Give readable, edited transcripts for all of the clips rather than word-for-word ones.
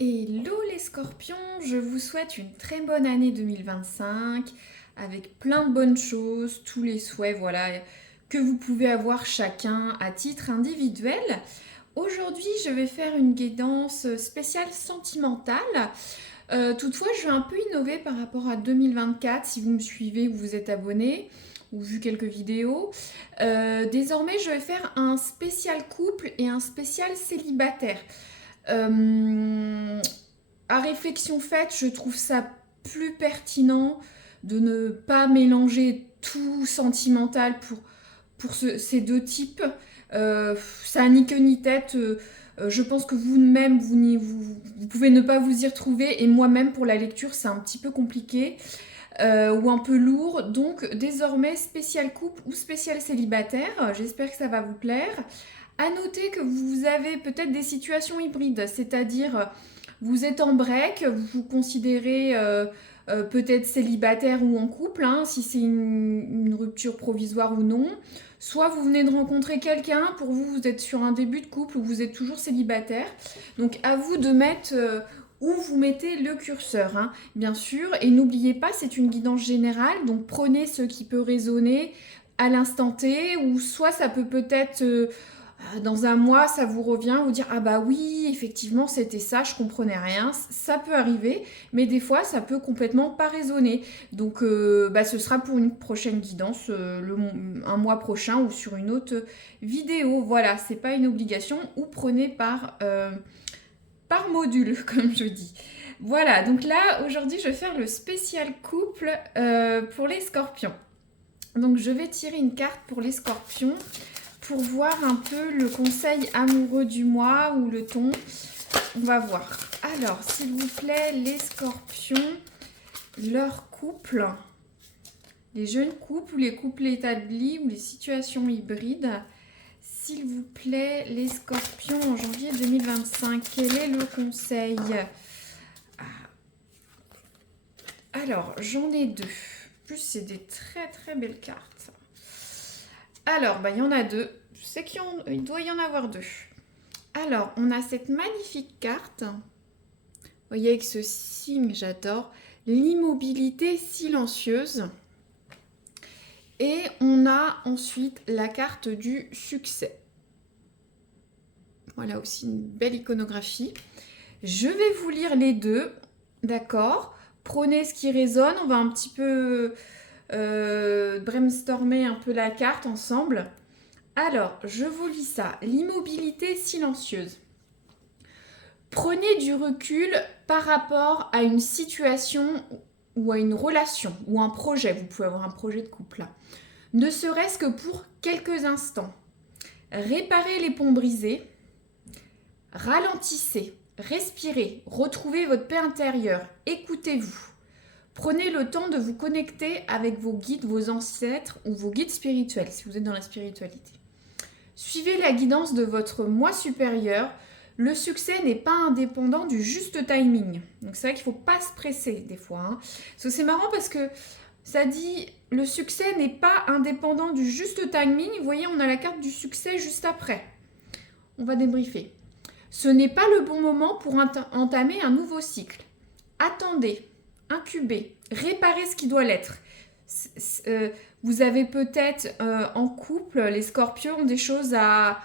Hello les scorpions, je vous souhaite une très bonne année 2025 avec plein de bonnes choses, tous les souhaits voilà, que vous pouvez avoir chacun à titre individuel. Aujourd'hui, je vais faire une guidance spéciale sentimentale. Toutefois, je vais un peu innover par rapport à 2024 si vous me suivez ou vous êtes abonné ou vu quelques vidéos. Désormais, je vais faire un spécial couple et un spécial célibataire. Euh, à réflexion faite, je trouve ça plus pertinent de ne pas mélanger tout sentimental pour ces deux types. Ça n'a ni queue ni tête. Je pense que vous-même, vous pouvez ne pas vous y retrouver. Et moi-même, pour la lecture, c'est un petit peu compliqué ou un peu lourd. Donc, désormais, spécial couple ou spécial célibataire. J'espère que ça va vous plaire. À noter que vous avez peut-être des situations hybrides, c'est-à-dire vous êtes en break, vous vous considérez peut-être célibataire ou en couple, hein, si c'est une rupture provisoire ou non. Soit vous venez de rencontrer quelqu'un, pour vous, vous êtes sur un début de couple ou vous êtes toujours célibataire. Donc à vous de mettre où vous mettez le curseur, hein, bien sûr. Et n'oubliez pas, c'est une guidance générale, donc prenez ce qui peut résonner à l'instant T, ou soit ça peut peut-être dans un mois, ça vous revient, vous dire ah bah oui, effectivement, c'était ça, je comprenais rien. Ça peut arriver, mais des fois, ça peut complètement pas résonner. Donc, ce sera pour une prochaine guidance, un mois prochain ou sur une autre vidéo. Voilà, c'est pas une obligation ou prenez par module, comme je dis. Voilà, donc là, aujourd'hui, je vais faire le spécial couple pour les scorpions. Donc, je vais tirer une carte pour les scorpions pour voir un peu le conseil amoureux du mois ou le ton. On va voir. Alors, s'il vous plaît, les scorpions, leur couple, les jeunes couples ou les couples établis ou les situations hybrides. S'il vous plaît, les scorpions en janvier 2025, quel est le conseil? Alors, j'en ai deux. En plus, c'est des très très belles cartes. Alors, il y en a deux. Je sais qu'il doit y en avoir deux. Alors, on a cette magnifique carte. Vous voyez, avec ce signe, j'adore. L'immobilité silencieuse. Et on a ensuite la carte du succès. Voilà aussi une belle iconographie. Je vais vous lire les deux. D'accord? Prenez ce qui résonne. On va un petit peu brainstormer un peu la carte ensemble. Alors, je vous lis ça. L'immobilité silencieuse. Prenez du recul par rapport à une situation ou à une relation ou un projet. Vous pouvez avoir un projet de couple là. Ne serait-ce que pour quelques instants. Réparez les ponts brisés. Ralentissez. Respirez. Retrouvez votre paix intérieure. Écoutez-vous. Prenez le temps de vous connecter avec vos guides, vos ancêtres ou vos guides spirituels si vous êtes dans la spiritualité. Suivez la guidance de votre moi supérieur. Le succès n'est pas indépendant du juste timing. Donc c'est vrai qu'il ne faut pas se presser des fois. Hein. C'est marrant parce que ça dit le succès n'est pas indépendant du juste timing. Vous voyez, on a la carte du succès juste après. On va débriefer. Ce n'est pas le bon moment pour entamer un nouveau cycle. Attendez, incubez, réparez ce qui doit l'être. Vous avez peut-être en couple, les scorpions, des choses à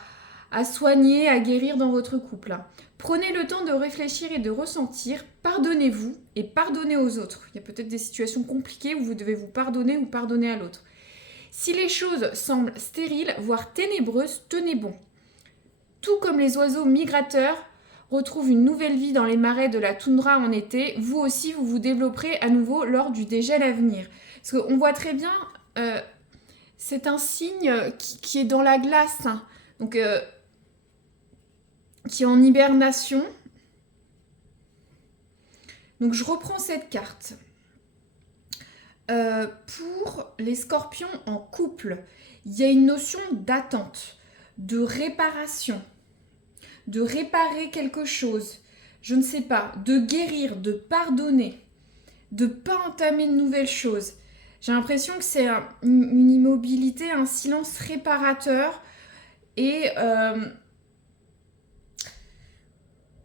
soigner, à guérir dans votre couple. Prenez le temps de réfléchir et de ressentir. Pardonnez-vous et pardonnez aux autres. Il y a peut-être des situations compliquées où vous devez vous pardonner ou pardonner à l'autre. Si les choses semblent stériles, voire ténébreuses, tenez bon. Tout comme les oiseaux migrateurs retrouvent une nouvelle vie dans les marais de la toundra en été, vous aussi vous vous développerez à nouveau lors du dégel à venir. Parce qu'on voit très bien, c'est un signe qui est dans la glace, hein. Donc qui est en hibernation. Donc je reprends cette carte. Pour les scorpions en couple, il y a une notion d'attente, de réparation, de réparer quelque chose, je ne sais pas, de guérir, de pardonner, de ne pas entamer de nouvelles choses. J'ai l'impression que c'est une immobilité, un silence réparateur et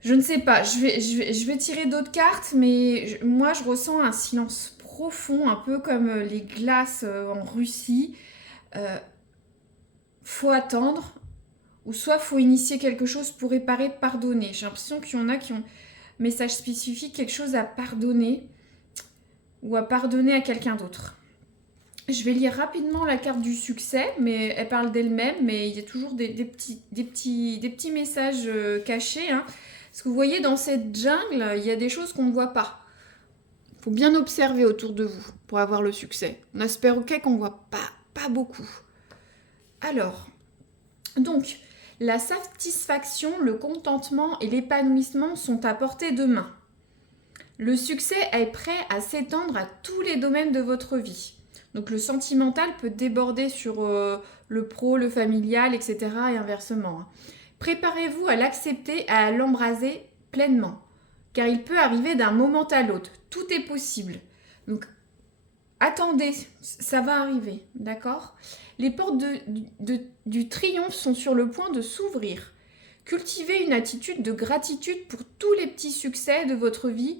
Je ne sais pas, je vais tirer d'autres cartes, mais moi je ressens un silence profond, un peu comme les glaces en Russie. Euh, Faut attendre, ou soit faut initier quelque chose pour réparer, pardonner. J'ai l'impression qu'il y en a qui ont message spécifique, quelque chose à pardonner, ou à pardonner à quelqu'un d'autre. Je vais lire rapidement la carte du succès, mais elle parle d'elle-même, mais il y a toujours des petits messages cachés, hein. Parce que vous voyez, dans cette jungle, il y a des choses qu'on ne voit pas. Il faut bien observer autour de vous pour avoir le succès. On espère qu'on ne voit pas beaucoup. Alors, donc, la satisfaction, le contentement et l'épanouissement sont à portée de main. Le succès est prêt à s'étendre à tous les domaines de votre vie. Donc le sentimental peut déborder sur le pro, le familial, etc. et inversement. Préparez-vous à l'accepter et à l'embraser pleinement, car il peut arriver d'un moment à l'autre. Tout est possible. Donc attendez, ça va arriver, d'accord? Les portes du triomphe sont sur le point de s'ouvrir. Cultivez une attitude de gratitude pour tous les petits succès de votre vie.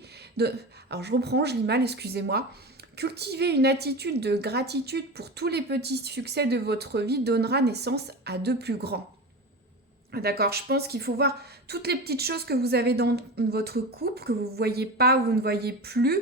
Alors je reprends, je lis mal, excusez-moi. Cultiver une attitude de gratitude pour tous les petits succès de votre vie donnera naissance à de plus grands. D'accord, je pense qu'il faut voir toutes les petites choses que vous avez dans votre couple, que vous ne voyez pas ou vous ne voyez plus.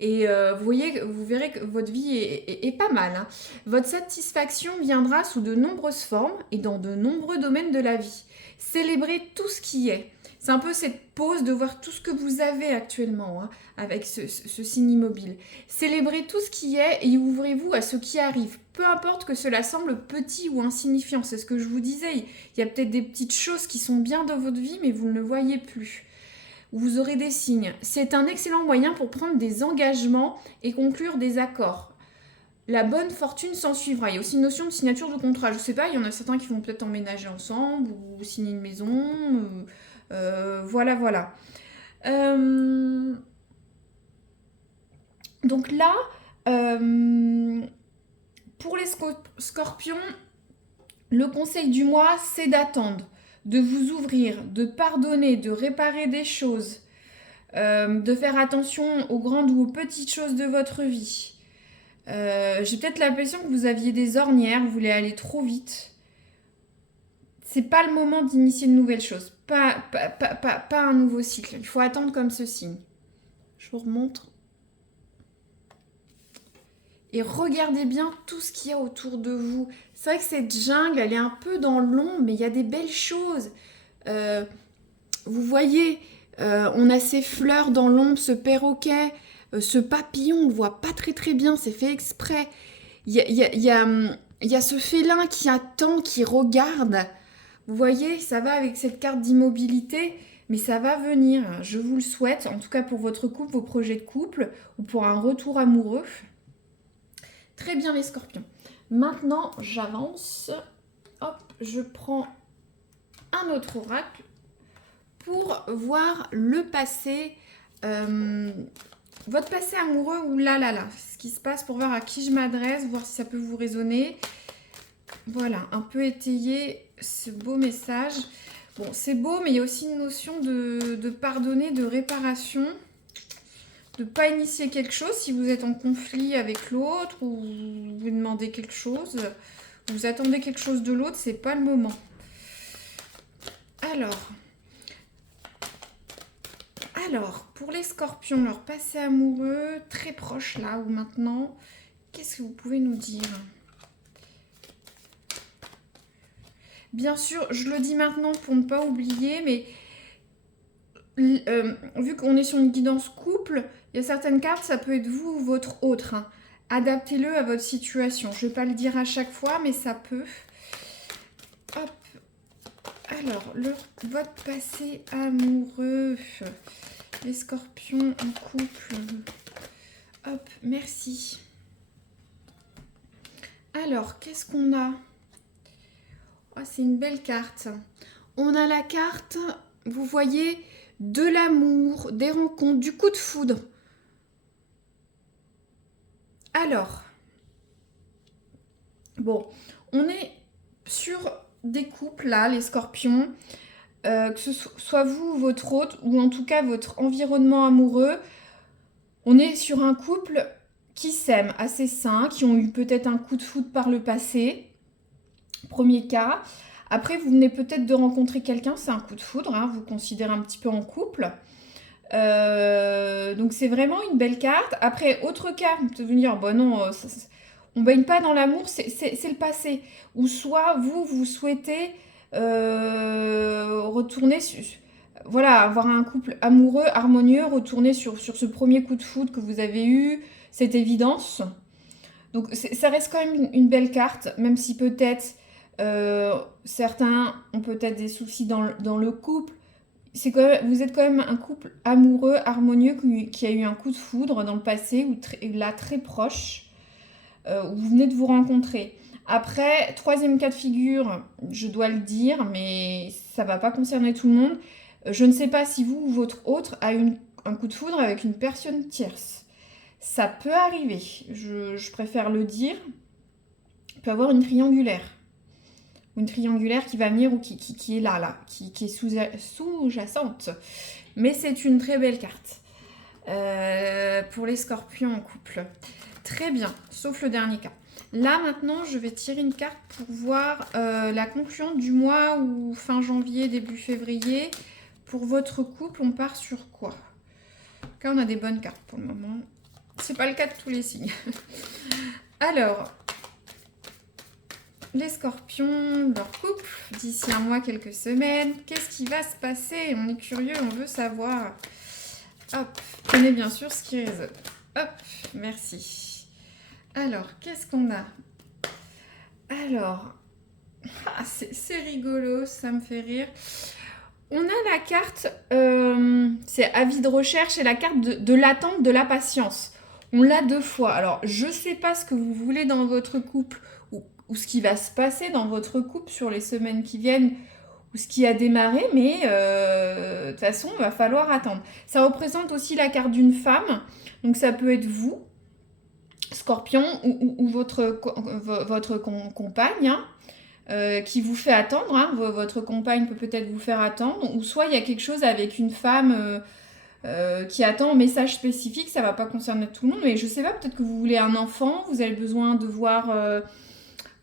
Et vous verrez que votre vie est pas mal, hein. Votre satisfaction viendra sous de nombreuses formes et dans de nombreux domaines de la vie. Célébrez tout ce qui est. C'est un peu cette pause de voir tout ce que vous avez actuellement, hein, avec ce signe immobile. Célébrez tout ce qui est et ouvrez-vous à ce qui arrive. Peu importe que cela semble petit ou insignifiant, c'est ce que je vous disais. Il y a peut-être des petites choses qui sont bien dans votre vie, mais vous ne le voyez plus. Vous aurez des signes. C'est un excellent moyen pour prendre des engagements et conclure des accords. La bonne fortune s'en suivra. Il y a aussi une notion de signature de contrat. Je ne sais pas, il y en a certains qui vont peut-être emménager ensemble ou signer une maison. Voilà. Euh, donc là, pour les scorpions, le conseil du mois, c'est d'attendre, de vous ouvrir, de pardonner, de réparer des choses, de faire attention aux grandes ou aux petites choses de votre vie. J'ai peut-être l'impression que vous aviez des ornières, vous voulez aller trop vite. C'est pas le moment d'initier de nouvelles choses, pas un nouveau cycle. Il faut attendre comme ce signe. Je vous remontre. Et regardez bien tout ce qu'il y a autour de vous. C'est vrai que cette jungle, elle est un peu dans l'ombre, mais il y a des belles choses. Vous voyez, on a ces fleurs dans l'ombre, ce perroquet, ce papillon, on le voit pas très bien, c'est fait exprès. Il y a ce félin qui attend, qui regarde. Vous voyez, ça va avec cette carte d'immobilité, mais ça va venir. Je vous le souhaite, en tout cas pour votre couple, vos projets de couple, ou pour un retour amoureux. Très bien les scorpions. Maintenant, j'avance. Hop, je prends un autre oracle pour voir le passé, votre passé amoureux ou là, ce qui se passe pour voir à qui je m'adresse, voir si ça peut vous résonner. Voilà, un peu étayer ce beau message. Bon, c'est beau, mais il y a aussi une notion de pardonner, de réparation, de ne pas initier quelque chose si vous êtes en conflit avec l'autre ou vous demandez quelque chose, vous attendez quelque chose de l'autre, c'est pas le moment. Alors, pour les scorpions, leur passé amoureux, très proche là ou maintenant, qu'est-ce que vous pouvez nous dire ? Bien sûr, je le dis maintenant pour ne pas oublier, mais vu qu'on est sur une guidance couple, il y a certaines cartes, ça peut être vous ou votre autre, hein. Adaptez-le à votre situation. Je ne vais pas le dire à chaque fois, mais ça peut. Hop. Alors, votre passé amoureux. Les scorpions en couple. Hop, merci. Alors, qu'est-ce qu'on a ? Oh, c'est une belle carte. On a la carte, vous voyez, de l'amour, des rencontres, du coup de foudre. Alors, bon, on est sur des couples là, les scorpions. que ce soit vous ou votre autre, ou en tout cas votre environnement amoureux, on est sur un couple qui s'aime, assez sain, qui ont eu peut-être un coup de foudre par le passé, premier cas. Après, vous venez peut-être de rencontrer quelqu'un, c'est un coup de foudre, hein, vous considérez un petit peu en couple. Donc c'est vraiment une belle carte. Après, autre cas, vous pouvez me dire, bon non, on baigne pas dans l'amour, c'est le passé. Ou soit vous souhaitez retourner voilà, avoir un couple amoureux, harmonieux, retourner sur ce premier coup de foudre que vous avez eu, cette évidence. Donc ça reste quand même une belle carte, même si peut-être certains ont peut-être des soucis dans le couple. Vous êtes quand même un couple amoureux, harmonieux, qui a eu un coup de foudre dans le passé, ou là très proche, où vous venez de vous rencontrer. Après, troisième cas de figure, je dois le dire, mais ça va pas concerner tout le monde. Je ne sais pas si vous ou votre autre a eu un coup de foudre avec une personne tierce. Ça peut arriver, je préfère le dire. Il peut y avoir une triangulaire. Une triangulaire qui va venir ou qui est là, qui est sous-jacente. Mais c'est une très belle carte pour les scorpions en couple. Très bien, sauf le dernier cas. Là, maintenant, je vais tirer une carte pour voir la conclusion du mois ou fin janvier, début février. Pour votre couple, on part sur quoi? Car on a des bonnes cartes pour le moment. C'est pas le cas de tous les signes. Alors, les scorpions, leur couple, d'ici un mois, quelques semaines. Qu'est-ce qui va se passer? On est curieux, on veut savoir. Hop, prenez bien sûr ce qui résonne. Hop, merci. Alors, qu'est-ce qu'on a? Alors, c'est rigolo, ça me fait rire. On a la carte, c'est avis de recherche, et la carte de l'attente, de la patience. On l'a 2 fois. Alors, je ne sais pas ce que vous voulez dans votre couple, ou ce qui va se passer dans votre couple sur les semaines qui viennent, ou ce qui a démarré, mais de toute façon, il va falloir attendre. Ça représente aussi la carte d'une femme, donc ça peut être vous, Scorpion, ou votre compagne, hein, qui vous fait attendre, hein. Votre compagne peut peut-être vous faire attendre, ou soit il y a quelque chose avec une femme qui attend un message spécifique. Ça va pas concerner tout le monde, mais je sais pas, peut-être que vous voulez un enfant, vous avez besoin de voir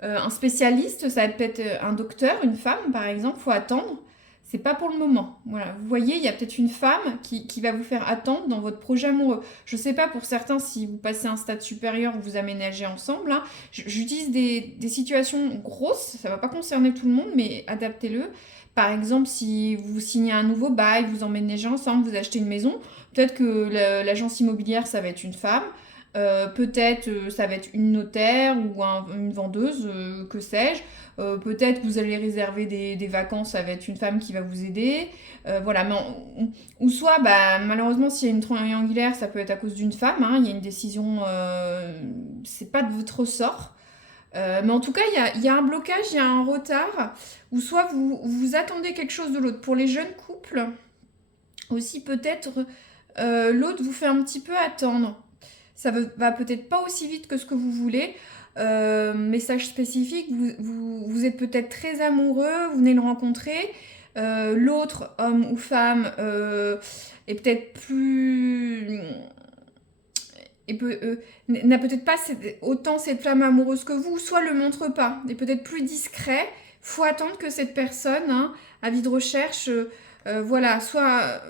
un spécialiste, ça va peut-être un docteur, une femme par exemple, faut attendre. C'est pas pour le moment. Voilà, vous voyez, il y a peut-être une femme qui va vous faire attendre dans votre projet amoureux. Je sais pas pour certains, si vous passez à un stade supérieur, vous aménagez ensemble, hein. J'utilise des situations grosses, ça va pas concerner tout le monde, mais adaptez-le. Par exemple, si vous signez un nouveau bail, vous emménagez ensemble, vous achetez une maison, peut-être que l'agence immobilière, ça va être une femme. Peut-être ça va être une notaire ou une vendeuse, que sais-je. Peut-être que vous allez réserver des vacances, ça va être une femme qui va vous aider. Voilà, mais ou soit, bah, malheureusement, s'il y a une triangulaire, ça peut être à cause d'une femme, hein. Il y a une décision, c'est pas de votre ressort. Mais en tout cas, il y a un blocage, il y a un retard, ou soit vous attendez quelque chose de l'autre. Pour les jeunes couples, aussi peut-être l'autre vous fait un petit peu attendre. Ça va peut-être pas aussi vite que ce que vous voulez. Message spécifique, vous êtes peut-être très amoureux, vous venez le rencontrer. L'autre, homme ou femme, est peut-être plus... n'a peut-être pas autant cette flamme amoureuse que vous, soit le montre pas, est peut-être plus discret. Faut attendre que cette personne, hein, avis de recherche, voilà, soit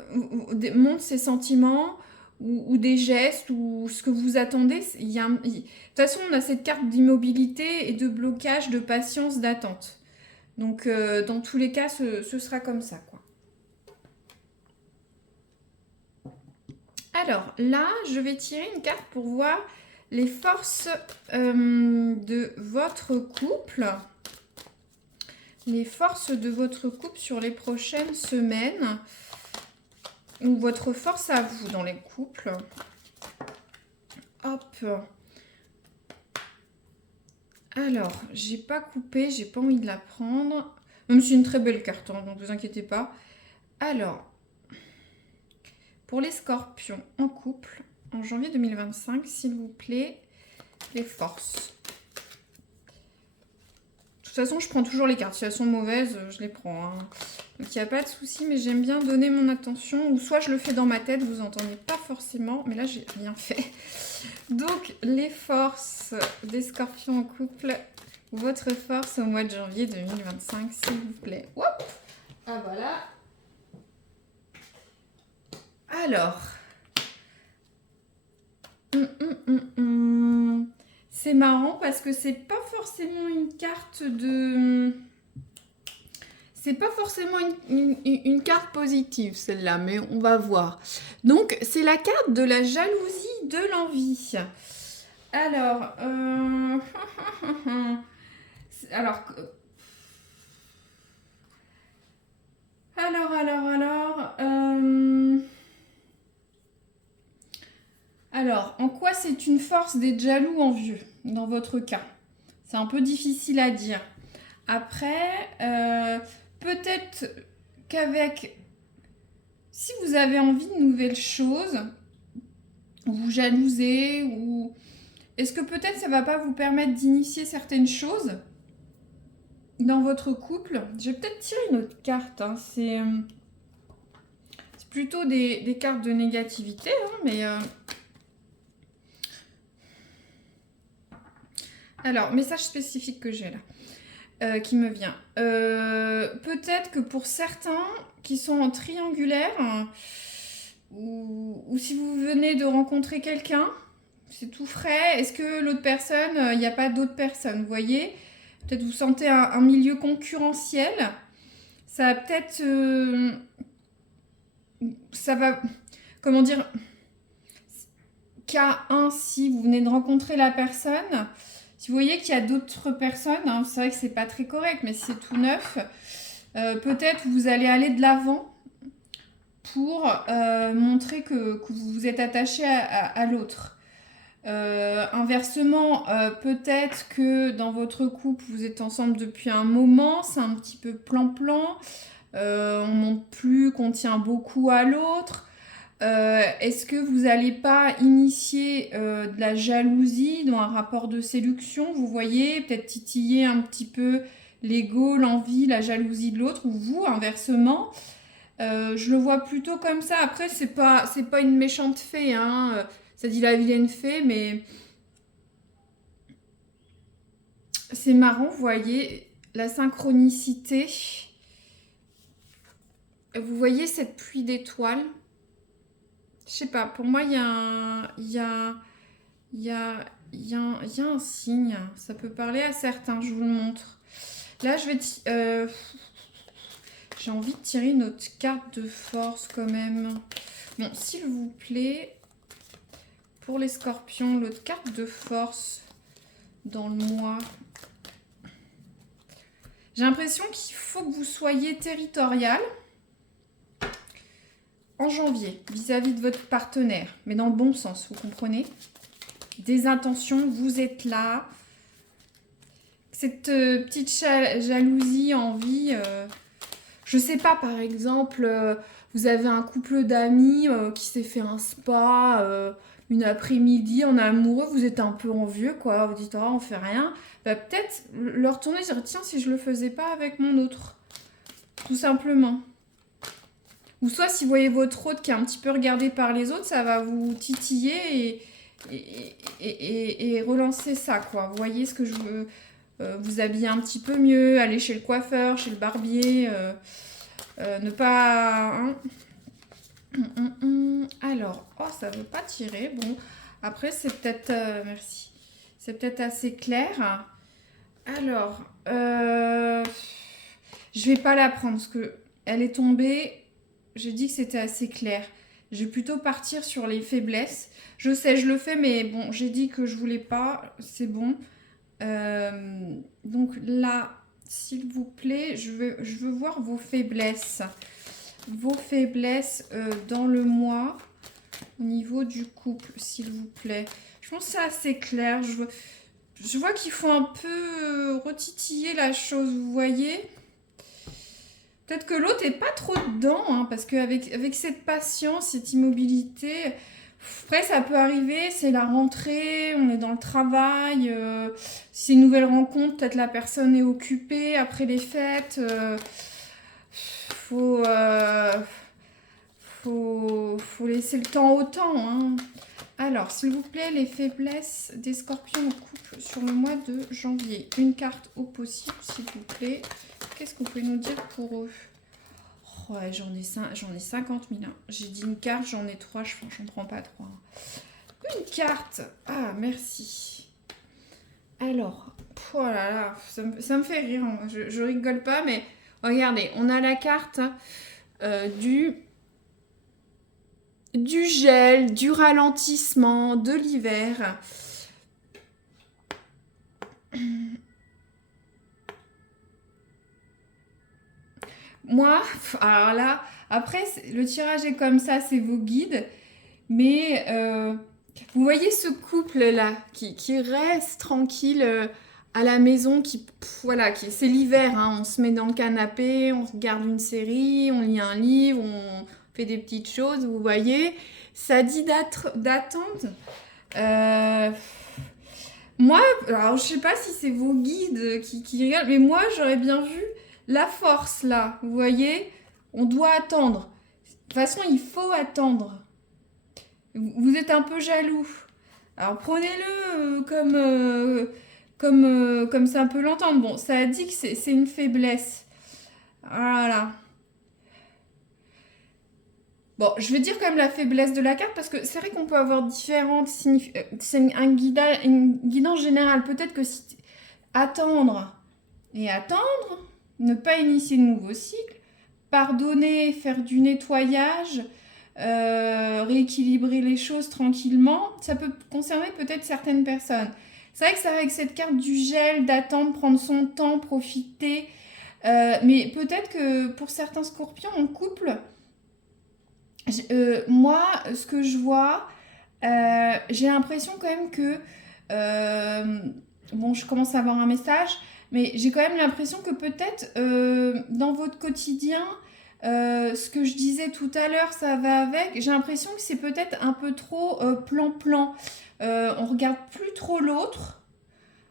montre ses sentiments, ou des gestes, ou ce que vous attendez. De toute façon, on a cette carte d'immobilité et de blocage, de patience, d'attente. Donc, dans tous les cas, ce sera comme ça, quoi. Alors, là, je vais tirer une carte pour voir les forces de votre couple. Les forces de votre couple sur les prochaines semaines. Ou votre force à vous dans les couples. Hop. Alors, j'ai pas coupé, j'ai pas envie de la prendre. Même si c'est une très belle carte, hein, donc ne vous inquiétez pas. Alors, pour les scorpions en couple, en janvier 2025, s'il vous plaît, les forces. De toute façon, je prends toujours les cartes. Si elles sont mauvaises, je les prends, hein. Donc il n'y a pas de souci, mais j'aime bien donner mon attention. Ou soit je le fais dans ma tête, vous n'entendez pas forcément. Mais là, j'ai rien fait. Donc, les forces des scorpions en couple. Votre force au mois de janvier 2025, s'il vous plaît. Hop! Ah, voilà. Alors. C'est marrant parce que c'est pas forcément une carte de... C'est pas forcément une carte positive, celle-là, mais on va voir. Donc, c'est la carte de la jalousie, de l'envie. Alors, alors, alors, en quoi c'est une force d'être jaloux envieux, dans votre cas? C'est un peu difficile à dire. Après, peut-être qu'avec... Si vous avez envie de nouvelles choses, vous jalousez, ou... Est-ce que peut-être ça va pas vous permettre d'initier certaines choses dans votre couple? Je vais peut-être tirer une autre carte. Hein. C'est plutôt des cartes de négativité, hein, mais... Alors, message spécifique que j'ai là, qui me vient. Peut-être que pour certains qui sont en triangulaire, hein, ou si vous venez de rencontrer quelqu'un, c'est tout frais, est-ce que l'autre personne, il n'y a pas d'autres personnes, vous voyez? Peut-être vous sentez un milieu concurrentiel. Ça va peut-être... ça va... Comment dire? Cas 1, si vous venez de rencontrer la personne... Si vous voyez qu'il y a d'autres personnes, hein, c'est vrai que c'est pas très correct, mais si c'est tout neuf, peut-être vous allez aller de l'avant pour montrer que vous vous êtes attaché à l'autre. Inversement, peut-être que dans votre couple, vous êtes ensemble depuis un moment, c'est un petit peu plan-plan, on ne montre plus qu'on tient beaucoup à l'autre. Est-ce que vous n'allez pas initier de la jalousie dans un rapport de séduction? Vous voyez, peut-être titiller un petit peu l'ego, l'envie, la jalousie de l'autre, ou vous, inversement. Je le vois plutôt comme ça. Après, c'est pas une méchante fée, hein. Ça dit la vilaine fée, mais c'est marrant, vous voyez, la synchronicité. Vous voyez cette pluie d'étoiles? Je sais pas, pour moi, il y a un signe. Ça peut parler à certains, je vous le montre. Là, j'ai envie de tirer une autre carte de force quand même. Bon, s'il vous plaît, pour les scorpions, l'autre carte de force dans le mois. J'ai l'impression qu'il faut que vous soyez territorial en janvier vis-à-vis de votre partenaire, mais dans le bon sens, vous comprenez? Des intentions, vous êtes là. Cette petite jalousie, envie, je sais pas, par exemple, vous avez un couple d'amis qui s'est fait un spa une après-midi, on est amoureux, vous êtes un peu envieux, quoi, vous dites, oh, on fait rien. Bah, peut-être leur tourner et dire, tiens, si je le faisais pas avec mon autre, tout simplement. Ou soit si vous voyez votre autre qui est un petit peu regardé par les autres, ça va vous titiller et relancer ça, quoi. Vous voyez ce que je veux, vous habiller un petit peu mieux, aller chez le coiffeur, chez le barbier, ne pas... Hein. Alors, oh, ça veut pas tirer. Bon, après, c'est peut-être... merci. C'est peut-être assez clair. Alors, je vais pas la prendre parce que elle est tombée... J'ai dit que c'était assez clair. Je vais plutôt partir sur les faiblesses. Je sais, je le fais, mais bon, j'ai dit que je voulais pas. C'est bon. Donc là, s'il vous plaît, je veux voir vos faiblesses. Vos faiblesses dans le mois au niveau du couple, s'il vous plaît. Je pense que c'est assez clair. Je vois qu'il faut un peu retitiller la chose, vous voyez ? Peut-être que l'autre n'est pas trop dedans, hein, parce qu'avec cette patience, cette immobilité, après ça peut arriver, c'est la rentrée, on est dans le travail, c'est une nouvelle rencontre, peut-être la personne est occupée après les fêtes. faut laisser le temps au temps, hein. Alors, s'il vous plaît, les faiblesses des scorpions en couple sur le mois de janvier. Une carte au possible, s'il vous plaît. Qu'est-ce que vous pouvez nous dire pour eux? Oh, ouais, j'en ai 50 000. Hein. J'ai dit une carte, j'en ai 3, j'en prends pas 3. Une carte. Ah, merci. Alors, oh là là, ça me fait rire. Hein. Je rigole pas, mais regardez, on a la carte du gel, du ralentissement, de l'hiver. Moi, alors là, après, le tirage est comme ça, c'est vos guides. Mais vous voyez ce couple-là qui reste tranquille à la maison, voilà, c'est l'hiver, hein, on se met dans le canapé, on regarde une série, on lit un livre, on fait des petites choses, vous voyez. Ça dit d'attendre. Moi, alors je sais pas si c'est vos guides qui regardent, mais moi j'aurais bien vu la force là, vous voyez. On doit attendre. De toute façon, il faut attendre. Vous êtes un peu jaloux. Alors prenez-le comme ça peut l'entendre. Bon, ça a dit que c'est une faiblesse. Voilà. Bon, je vais dire quand même la faiblesse de la carte parce que c'est vrai qu'on peut avoir différentes c'est une guidance générale. Peut-être que si attendre et attendre, ne pas initier de nouveaux cycles, pardonner, faire du nettoyage, rééquilibrer les choses tranquillement, ça peut concerner peut-être certaines personnes. C'est vrai que ça va avec cette carte du gel, d'attendre, prendre son temps, profiter. Mais peut-être que pour certains scorpions en couple, moi, ce que je vois, j'ai l'impression quand même que... bon, je commence à avoir un message, mais j'ai quand même l'impression que peut-être dans votre quotidien, ce que je disais tout à l'heure, ça va avec. J'ai l'impression que c'est peut-être un peu trop plan-plan. On regarde plus trop l'autre.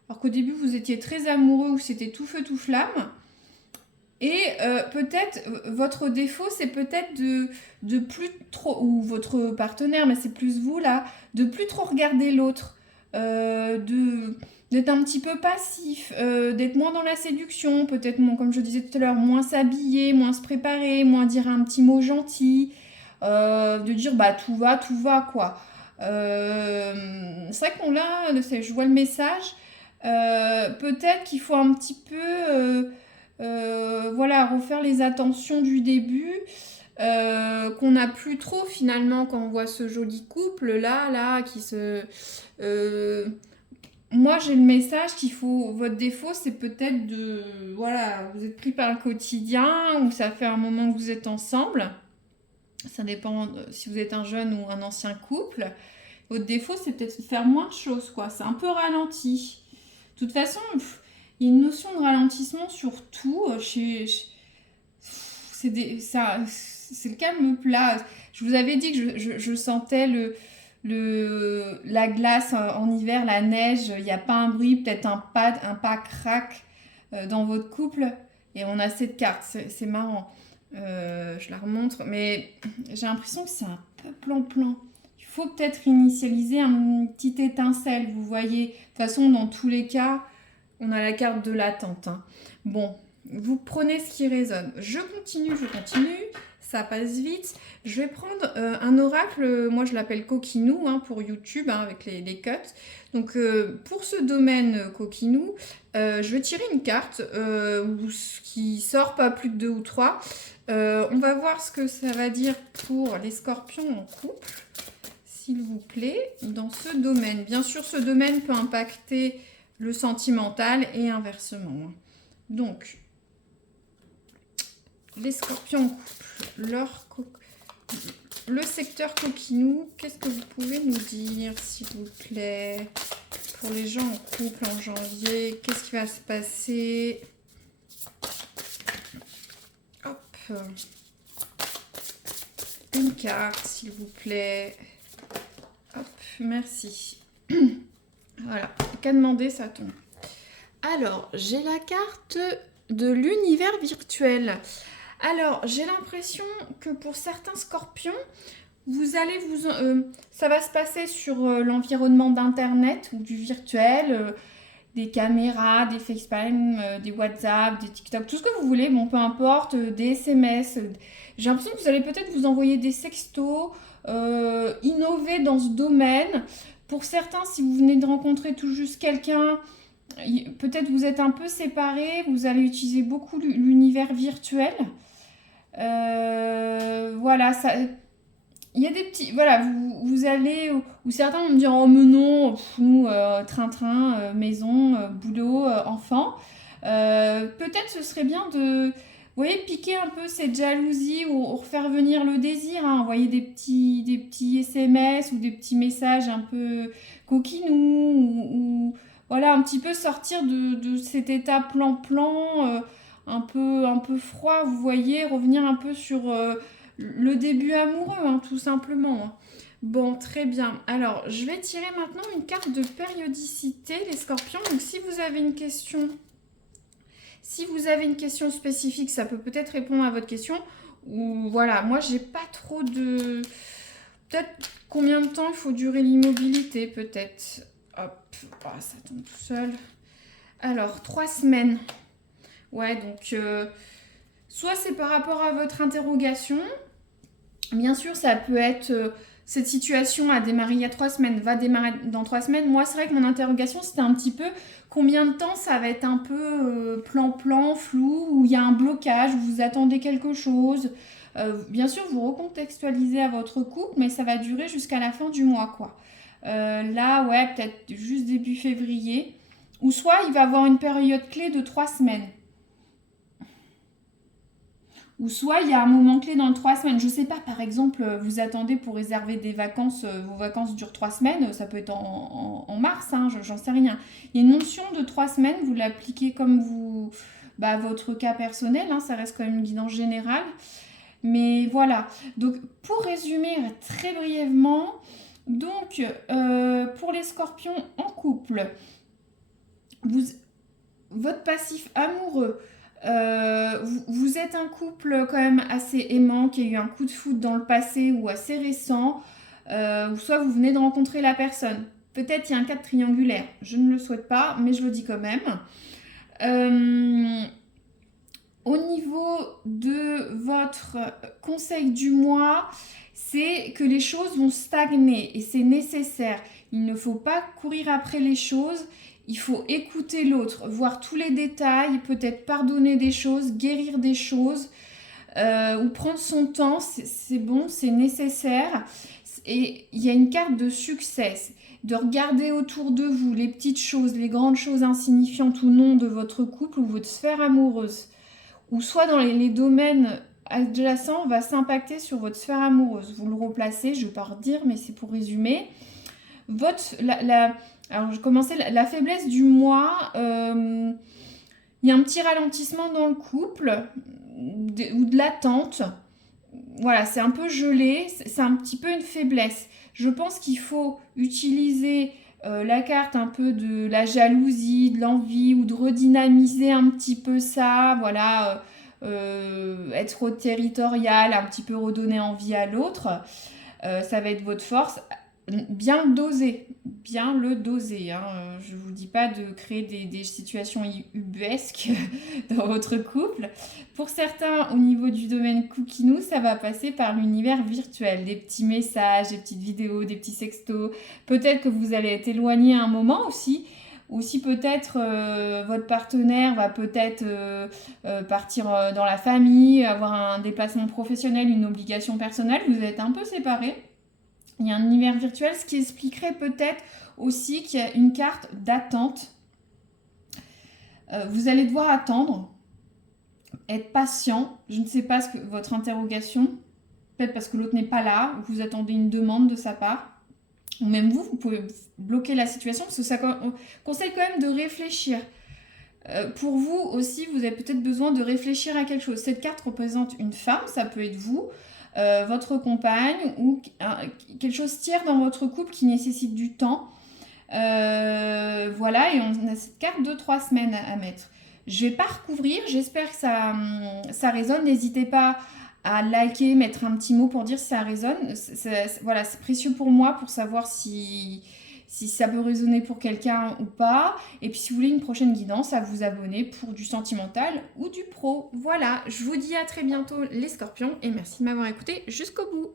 Alors qu'au début, vous étiez très amoureux ou c'était tout feu, tout flamme. Et peut-être, votre défaut, c'est peut-être de plus trop, ou votre partenaire, mais c'est plus vous là, de plus trop regarder l'autre, d'être un petit peu passif, d'être moins dans la séduction, peut-être, comme je disais tout à l'heure, moins s'habiller, moins se préparer, moins dire un petit mot gentil, de dire bah tout va quoi. C'est vrai qu'on l'a, je vois le message, peut-être qu'il faut un petit peu... voilà, refaire les attentions du début, qu'on n'a plus trop finalement quand on voit ce joli couple là, qui se... moi j'ai le message qu'il faut, votre défaut c'est peut-être de... Voilà, vous êtes pris par le quotidien, ou ça fait un moment que vous êtes ensemble, ça dépend si vous êtes un jeune ou un ancien couple. Votre défaut c'est peut-être de faire moins de choses, quoi, c'est un peu ralenti. De toute façon... Il y a une notion de ralentissement sur tout. C'est le calme plat. Je vous avais dit que je sentais la glace en hiver, la neige. Il n'y a pas un bruit, peut-être un pas crack dans votre couple. Et on a cette carte. C'est marrant. Je la remontre. Mais j'ai l'impression que c'est un peu plan-plan. Il faut peut-être initialiser une petite étincelle, vous voyez. De toute façon, dans tous les cas... On a la carte de l'attente. Hein. Bon, vous prenez ce qui résonne. Je continue. Ça passe vite. Je vais prendre un oracle. Moi, je l'appelle Coquinou pour YouTube avec les cuts. Donc, pour ce domaine Coquinou, je vais tirer une carte qui sort pas plus de 2 ou 3. On va voir ce que ça va dire pour les scorpions en couple, s'il vous plaît, dans ce domaine. Bien sûr, ce domaine peut impacter le sentimental et inversement. Donc, les scorpions en couple, le secteur Coquinou, qu'est-ce que vous pouvez nous dire, s'il vous plaît, pour les gens en couple en janvier, qu'est-ce qui va se passer? Hop, une carte, s'il vous plaît. Hop, merci. Voilà, qu'à demander, ça tombe. Alors, j'ai la carte de l'univers virtuel. Alors, j'ai l'impression que pour certains scorpions, vous allez ça va se passer sur l'environnement d'Internet ou du virtuel, des caméras, des FaceTime, des WhatsApp, des TikTok, tout ce que vous voulez, bon, peu importe, des SMS. J'ai l'impression que vous allez peut-être vous envoyer des sextos, innover dans ce domaine. Pour certains, si vous venez de rencontrer tout juste quelqu'un, peut-être vous êtes un peu séparés, vous allez utiliser beaucoup l'univers virtuel. Voilà, ça, il y a des petits, voilà, vous allez, ou certains vont me dire, oh mais non, nous, train-train, maison, boulot, enfant. Peut-être ce serait bien de, vous voyez, piquer un peu cette jalousie ou refaire venir le désir, hein, envoyer des petits SMS ou des petits messages un peu coquinous, voilà, un petit peu sortir de cet état plan-plan, un peu froid, vous voyez, revenir un peu sur le début amoureux, hein, tout simplement, hein. Bon, très bien. Alors, je vais tirer maintenant une carte de périodicité, les scorpions. Donc, si vous avez une question spécifique, ça peut peut-être répondre à votre question. Ou voilà, moi, j'ai pas trop de... Peut-être combien de temps il faut durer l'immobilité, peut-être. Hop, ça tombe tout seul. Alors, 3 semaines. Ouais, donc, soit c'est par rapport à votre interrogation. Bien sûr, ça peut être cette situation a démarré il y a 3 semaines, va démarrer dans 3 semaines. Moi, c'est vrai que mon interrogation, c'était un petit peu combien de temps ça va être un peu plan-plan, flou, où il y a un blocage, vous attendez quelque chose. Bien sûr, vous recontextualisez à votre couple, mais ça va durer jusqu'à la fin du mois, quoi. Là, ouais, peut-être juste début février. Ou soit il va avoir une période clé de 3 semaines. Ou soit il y a un moment clé dans 3 semaines. Je ne sais pas, par exemple, vous attendez pour réserver des vacances, vos vacances durent 3 semaines, ça peut être en mars, hein, j'en sais rien. Il y a une notion de 3 semaines, vous l'appliquez comme votre cas personnel, hein, ça reste quand même une guidance générale. Mais voilà, donc pour résumer très brièvement, donc pour les scorpions en couple, vous, votre passif amoureux, vous êtes un couple quand même assez aimant, qui a eu un coup de foudre dans le passé ou assez récent, ou soit vous venez de rencontrer la personne. Peut-être il y a un cadre triangulaire, je ne le souhaite pas, mais je le dis quand même. Euh, Au niveau de votre conseil du mois, c'est que les choses vont stagner et c'est nécessaire. Il ne faut pas courir après les choses, il faut écouter l'autre, voir tous les détails, peut-être pardonner des choses, guérir des choses, ou prendre son temps, c'est bon, c'est nécessaire. Et il y a une carte de succès, de regarder autour de vous les petites choses, les grandes choses insignifiantes ou non de votre couple ou votre sphère amoureuse, ou soit dans les domaines adjacents, va s'impacter sur votre sphère amoureuse. Vous le replacez, je ne vais pas redire, mais c'est pour résumer. Alors, je commençais la faiblesse du mois. Il y a un petit ralentissement dans le couple ou de l'attente. Voilà, c'est un peu gelé, c'est un petit peu une faiblesse. Je pense qu'il faut utiliser la carte un peu de la jalousie, de l'envie ou de redynamiser un petit peu ça, voilà, être territorial, un petit peu redonner envie à l'autre. Ça va être votre force. Bien le doser, hein. Je ne vous dis pas de créer des situations ubuesques dans votre couple. Pour certains, au niveau du domaine cookinou, ça va passer par l'univers virtuel, des petits messages, des petites vidéos, des petits sextos. Peut-être que vous allez être éloigné à un moment aussi. Aussi peut-être votre partenaire va peut-être partir dans la famille, avoir un déplacement professionnel, une obligation personnelle. Vous êtes un peu séparés. Il y a un univers virtuel, ce qui expliquerait peut-être aussi qu'il y a une carte d'attente. Vous allez devoir attendre, être patient. Je ne sais pas votre interrogation. Peut-être parce que l'autre n'est pas là, ou que vous attendez une demande de sa part. Ou même vous pouvez bloquer la situation, parce que ça conseille quand même de réfléchir. Pour vous aussi, vous avez peut-être besoin de réfléchir à quelque chose. Cette carte représente une femme, ça peut être vous, votre compagne, ou quelque chose tiers dans votre couple qui nécessite du temps. Voilà, et on a cette carte de 3 semaines à mettre. Je vais pas recouvrir, j'espère que ça résonne. N'hésitez pas à liker, mettre un petit mot pour dire si ça résonne. Voilà, c'est précieux pour moi pour savoir si ça peut résonner pour quelqu'un ou pas. Et puis si vous voulez une prochaine guidance, à vous abonner pour du sentimental ou du pro. Voilà, je vous dis à très bientôt les scorpions et merci de m'avoir écouté jusqu'au bout.